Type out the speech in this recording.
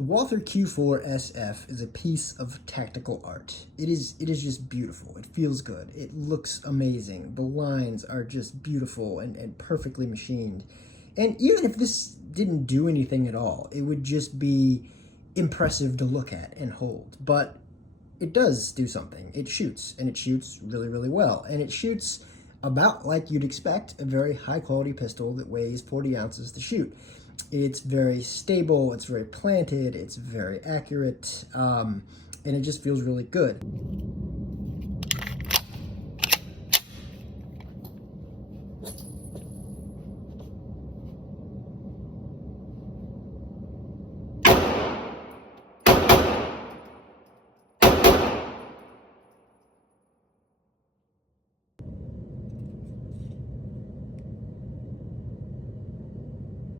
The Walther Q4 SF is a piece of tactical art. It is just beautiful. It feels good. It looks amazing. The lines are just beautiful and perfectly machined. And even if this didn't do anything at all, it would just be impressive to look at and hold. But it does do something. It shoots, and it shoots really, really well. And it shoots about like you'd expect a very high quality pistol that weighs 40 ounces to shoot. It's very stable, it's very planted, it's very accurate, and it just feels really good.